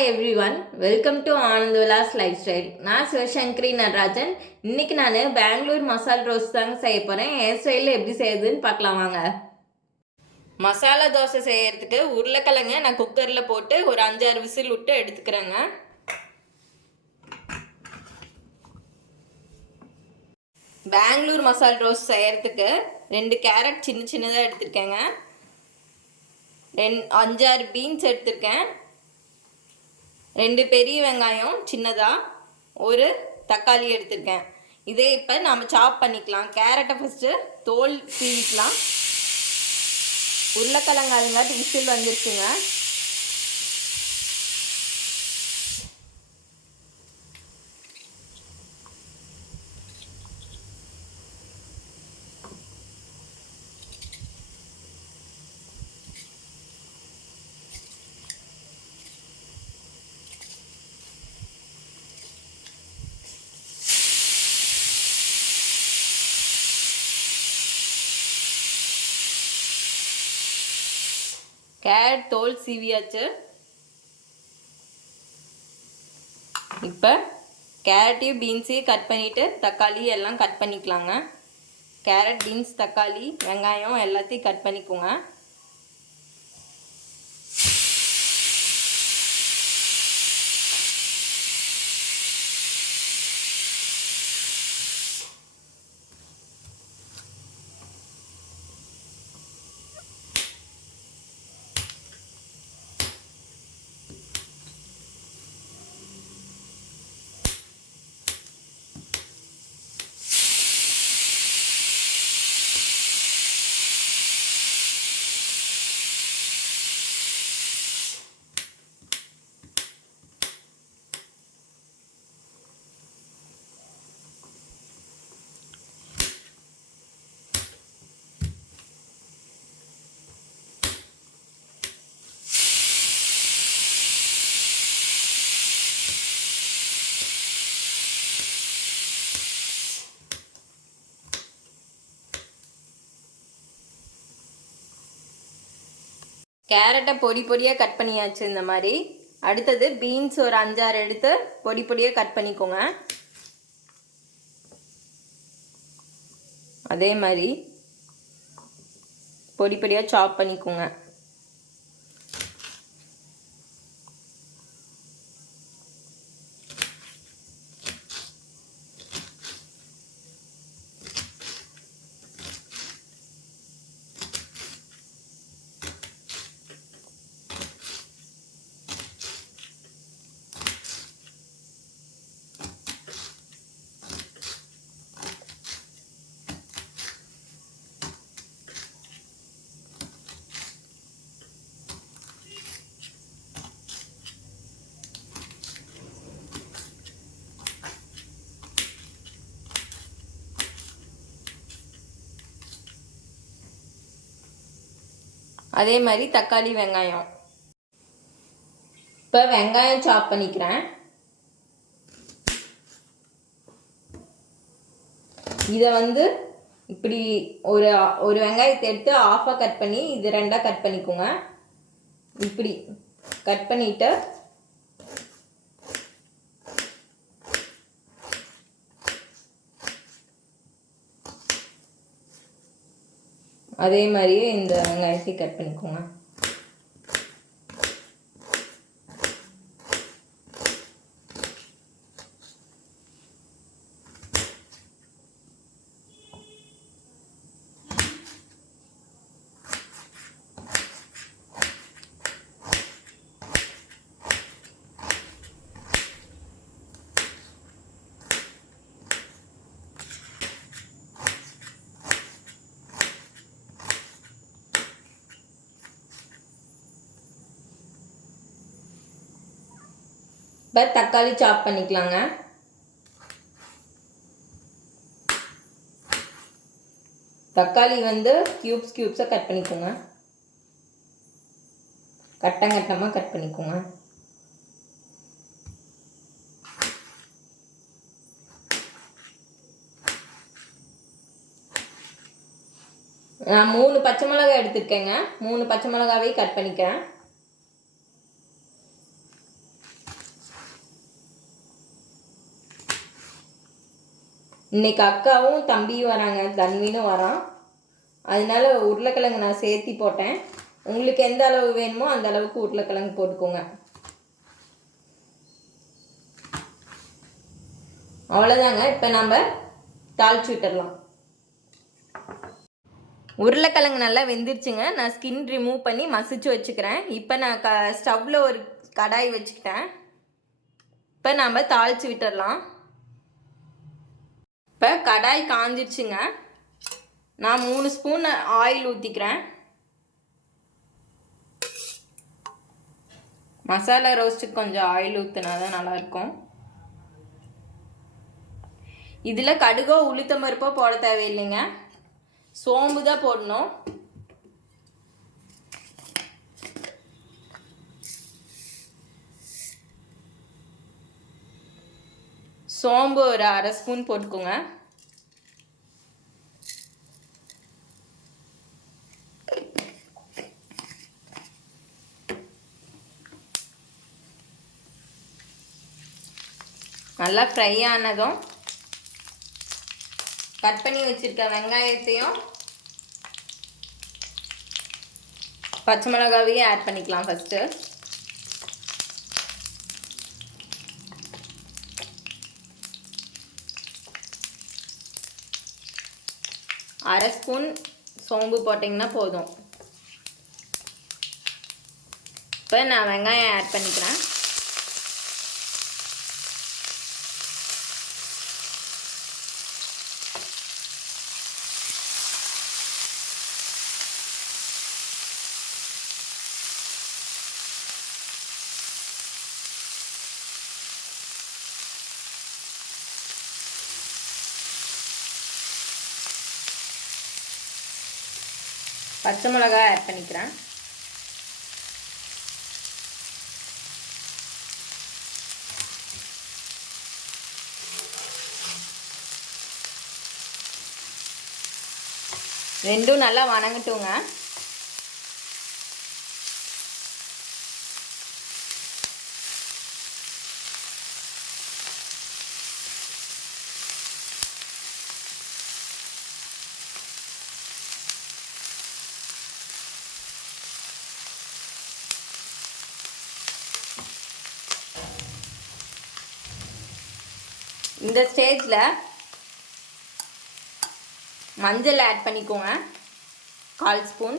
Hi every one, welcome to Anand Vilas life style. நான் சிவசங்கரி நடராஜன். இன்னைக்கு நான் பெங்களூர் மசாலா ரோஸ்ட் தாங்க செய்ய போகிறேன். என் ஸ்டைலில் எப்படி செய்யுதுன்னு பார்க்கலாம் வாங்க. மசாலா தோசை செய்யறதுக்கு உருளைக்கிழங்க நான் குக்கரில் போட்டு ஒரு 5-6 விசில் விட்டு எடுத்துக்கிறேங்க. பெங்களூர் மசாலா ரோஸ்ட் செய்யறதுக்கு 2 கேரட் சின்னதாக எடுத்துருக்கேங்க. 5-6 பீன்ஸ் எடுத்துருக்கேன். 2 பெரிய வெங்காயம் சின்னதாக, ஒரு தக்காளி எடுத்துருக்கேன். இதே இப்போ நம்ம சாப் பண்ணிக்கலாம். கேரட்டை ஃபஸ்ட்டு தோல் சீவிக்கலாம். உருளைக்கிழங்கு அதுங்காட்டி விசில் வந்துருச்சுங்க. கேரட் தோல் சீவியாச்சு. இப்போ கேரட்டையும் பீன்ஸையும் கட் பண்ணிவிட்டு தக்காளி எல்லாம் கட் பண்ணிக்கலாங்க. கேரட், பீன்ஸ், தக்காளி, வெங்காயம் எல்லாத்தையும் கட் பண்ணிக்கோங்க. கேரட்டை பொடி பொடியாக கட் பண்ணியாச்சு இந்த மாதிரி. அடுத்தது பீன்ஸ் ஒரு 5-6 எடுத்து பொடி பொடியாக கட் பண்ணிக்கோங்க. அதே மாதிரி பொடி பொடியாக சாப் பண்ணிக்கோங்க. அதே மாதிரி தக்காளி, வெங்காயம். இப்போ வெங்காயம் சாப் பண்ணிக்கிறேன். இதை இப்படி ஒரு வெங்காயத்தை எடுத்து ஆஃபாக கட் பண்ணி இது 2ஆக கட் பண்ணிக்கோங்க. இப்படி கட் பண்ணிவிட்டு அதே மாதிரியே இந்த வெங்காயத்தை கட் பண்ணிக்கோங்க. இப்போ தக்காளி சாப் பண்ணிக்கலாங்க. தக்காளி கியூப்ஸாக கட் பண்ணிக்கோங்க. கட்டமாக கட் பண்ணிக்கோங்க. நான் 3 பச்சை மிளகாய் எடுத்துருக்கேங்க. 3 பச்சை மிளகாவே கட் பண்ணிக்கிறேன். இன்னைக்கு அக்காவும் தம்பியும் வராங்க, தன்வினும் வரான். அதனால உருளைக்கிழங்கு நான் சேர்த்தி போட்டேன். உங்களுக்கு எந்த அளவு வேணுமோ அந்த அளவுக்கு உருளைக்கிழங்கு போட்டுக்கோங்க. அவ்வளோதாங்க. இப்போ நம்ம தாளிச்சு விட்டுடலாம். உருளைக்கிழங்கு நல்லா வெந்துருச்சுங்க. நான் ஸ்கின் ரிமூவ் பண்ணி மசிச்சு வச்சுக்கிறேன். இப்போ நான் ஸ்டவ்வில் ஒரு கடாய் வச்சுக்கிட்டேன். இப்போ நம்ம தாளிச்சு விட்டுடலாம். இப்போ கடாய் காஞ்சிடுச்சுங்க. நான் 3 ஸ்பூன் ஆயில் ஊற்றிக்கிறேன். மசாலா ரோஸ்ட்டுக்கு கொஞ்சம் ஆயில் ஊற்றினா தான் நல்லாயிருக்கும். இதில் கடுகோ உளுத்தம் பருப்போ போட தேவையில்லைங்க, சோம்பு தான் போடணும். சோம்பு ஒரு 1/2 ஸ்பூன் போட்டுக்கோங்க. நல்லா ஃப்ரை ஆனதும் கட் பண்ணி வச்சுருக்க வெங்காயத்தையும் பச்சை மிளகாவையும் ஆட் பண்ணிக்கலாம். ஃபஸ்ட்டு அரை ஸ்பூன் சோம்பு போட்டிங்கன்னா போதும். இப்போ நான் வெங்காயம் ஆட் பண்ணிக்கிறேன். பச்சை மிளகாய் ஆட் பண்ணிக்கிறேன். ரெண்டும் நல்லா வணங்கட்டுங்க. இந்த ஸ்டேஜில் மஞ்சள் ஆட் பண்ணிக்கோங்க, 1/4 ஸ்பூன்.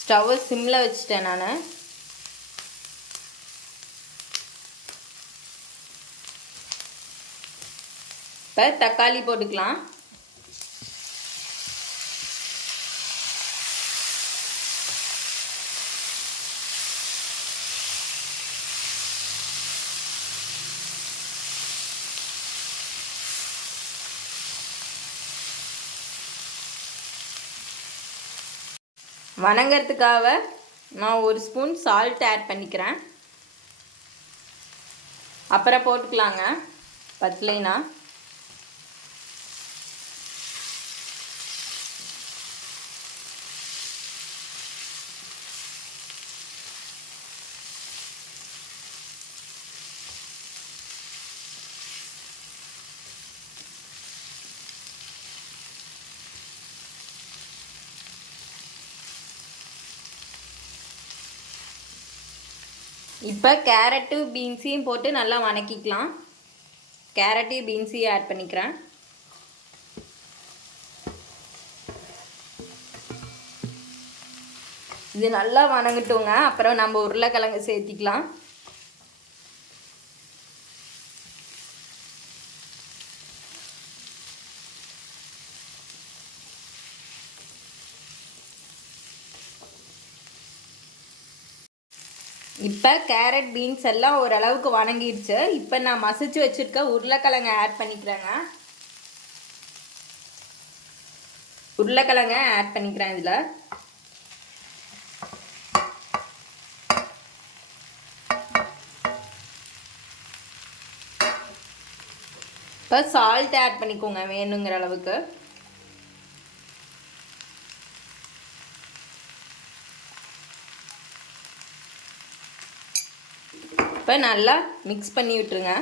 ஸ்டவ்வை சிம்மில் வச்சுட்டேன் நான். இப்போ தக்காளி போட்டுக்கலாம். வணங்கிறதுக்காக நான் 1 ஸ்பூன் சால்ட் ஆட் பண்ணிக்கிறேன். அப்புறம் போட்டுக்கலாங்க பத்தலைனா. இப்போ கேரட்டு பீன்ஸையும் போட்டு நல்லா வணக்கிக்கலாம். கேரட்டையும் பீன்ஸையும் ஆட் பண்ணிக்கிறேன். இது நல்லா வணங்கட்டுங்க. அப்புறம் நம்ம உருளைக்கிழங்கு சேர்த்திக்கலாம். இப்போ கேரட் பீன்ஸ் எல்லாம் ஓரளவுக்கு வணங்கிடுச்சு. இப்போ நான் மசிச்சு வச்சுருக்க உருளைக்கிழங்கை ஆட் பண்ணிக்கிறேங்க. உருளைக்கிழங்கை ஆட் பண்ணிக்கிறேன் இதில். இப்போ சால்ட் ஆட் பண்ணிக்கோங்க வேணுங்கிற அளவுக்கு. இப்போ நல்லா மிக்ஸ் பண்ணி விட்டுருங்க.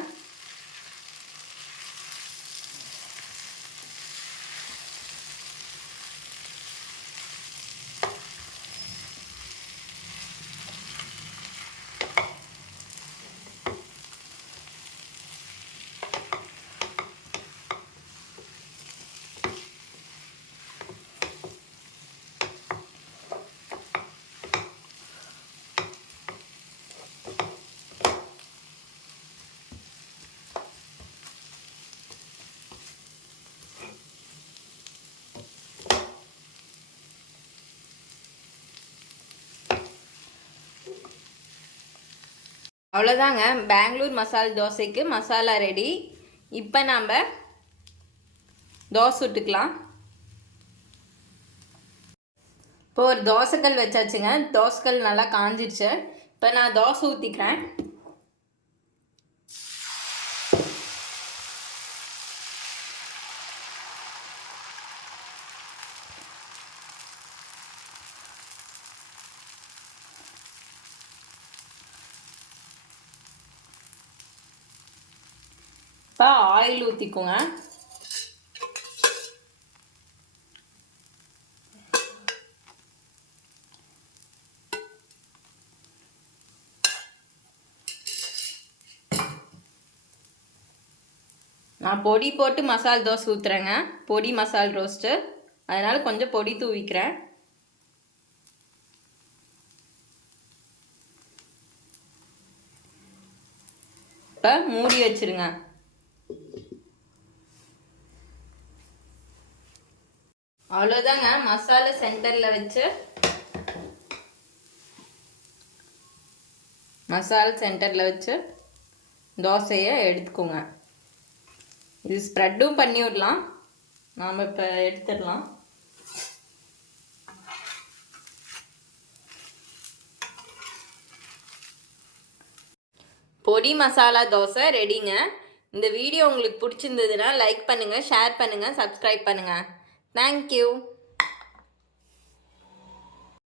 அவ்வளோதாங்க, பெங்களூர் மசால் தோசைக்கு மசாலா ரெடி. இப்போ நாம் தோசை சுட்டுக்கலாம். இப்போ ஒரு தோசைக்கல் வச்சாச்சுங்க. தோசைக்கல் நல்லா காஞ்சிருச்சு. இப்போ நான் தோசை ஊற்றிக்கிறேன். இப்போ ஆயில் ஊற்றிக்கோங்க. நான் பொடி போட்டு மசால் தோசை ஊற்றுறேங்க. பொடி மசால் ரோஸ்ட்டு, அதனால் கொஞ்சம் பொடி தூவிக்கிறேன். இப்போ மூடி வச்சுருங்க. அவ்வளோதாங்க, மசாலா சென்டரில் வச்சு தோசையை எடுத்துக்கோங்க. இது ஸ்ப்ரெட்டும் பண்ணி விடலாம். நாம் இப்போ எடுத்துடலாம். பொடி மசாலா தோசை ரெடிங்க. இந்த வீடியோ உங்களுக்கு பிடிச்சிருந்ததுன்னா லைக் பண்ணுங்கள், ஷேர் பண்ணுங்கள், சப்ஸ்கிரைப் பண்ணுங்கள். தேங்க்யூ.